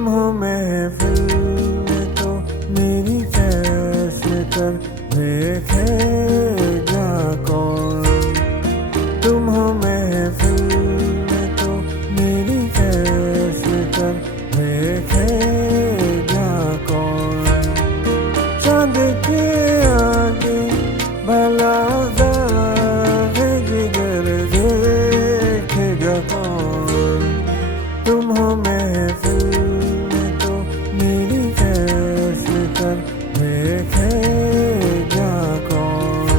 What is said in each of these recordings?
तुम हो महफिल में तो मेरी कैसे कर देखेगा कौन। तुम हो महफिल में तो मेरी कैसे कर देखेगा कौन। चांद के आगे भला दागे जिगर देखेगा कौन। तुम हो महफिल में तो मेरी कैसे कर देखेगा कौन।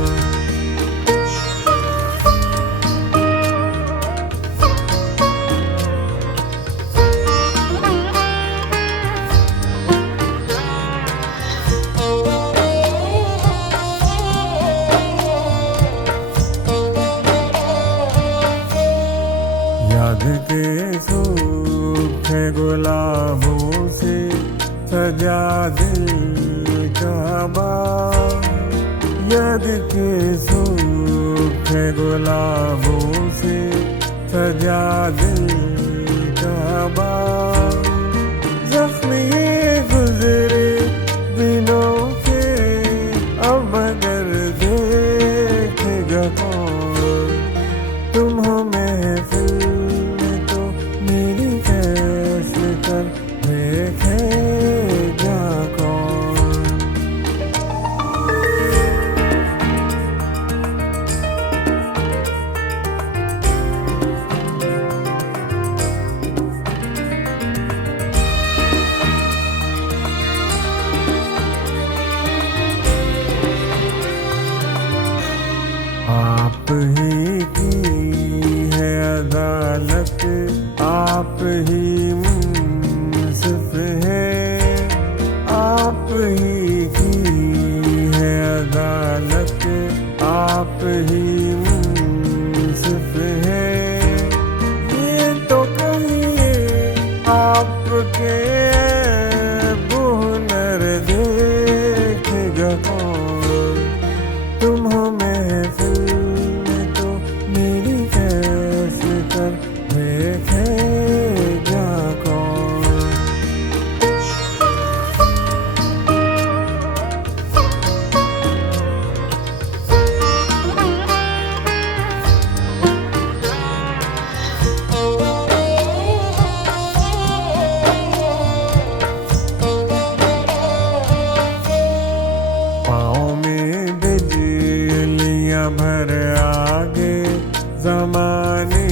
याद के सूखे गुलाबों से सजा दिल का बाग। याद के सूखे गुलाबों से सजा दिल का बाग। जख्मी गुजरे दिनों के अब मगर देखेगा कौन। तुम हो महफिल में तो मेरी कैसे कर देखेगा कौन। आप ही की है अदालत, आप ही मुंसिफ है। आप ही की है अदालत, आप ही मुंसिफ है। ये तो कहिए आपके हुनर देखेगा कौन। तुम हो महफिल में तो मेरी कैसे कर देखेगा कौन। पाँव में बिजलियां भर आगे जमाने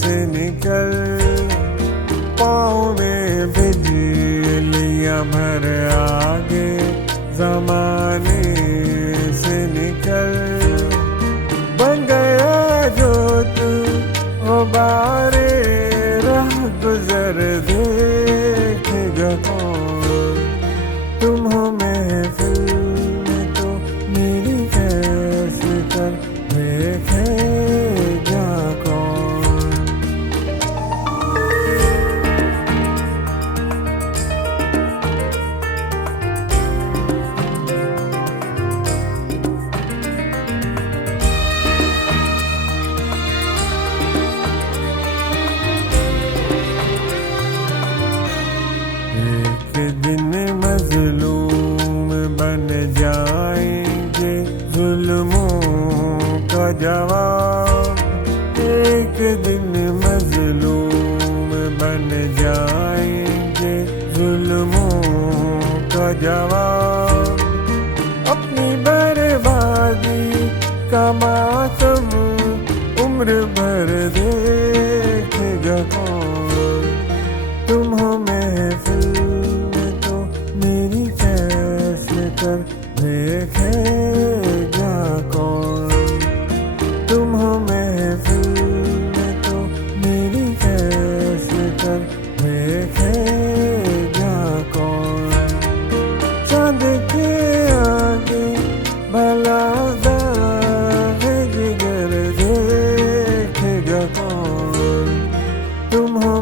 से निकल। पाँव में बिजलियां भर आगे जमाने से निकल। बन गया जो तू गुब्बारे राह गुजर देखेगा कौन। तुम हो महफिल में तो मेरी कैसे कर देखेगा कौन। एक दिन मजलूम बन जाएंगे जुल्मों का जवाब। एक दिन मजलूम बन जाएंगे जुल्मों का जवाब। अपनी बर्बादी का मातम उम्र भर देखेगा कौन। तुम हो महफिल में तो मेरी कैसे कर देखेगा कौन। तुम हो महफिल में तो मेरी कैसे कर देखेगा कौन। चांद के आगे भला दागे जिगर देखेगा कौन। तुम हो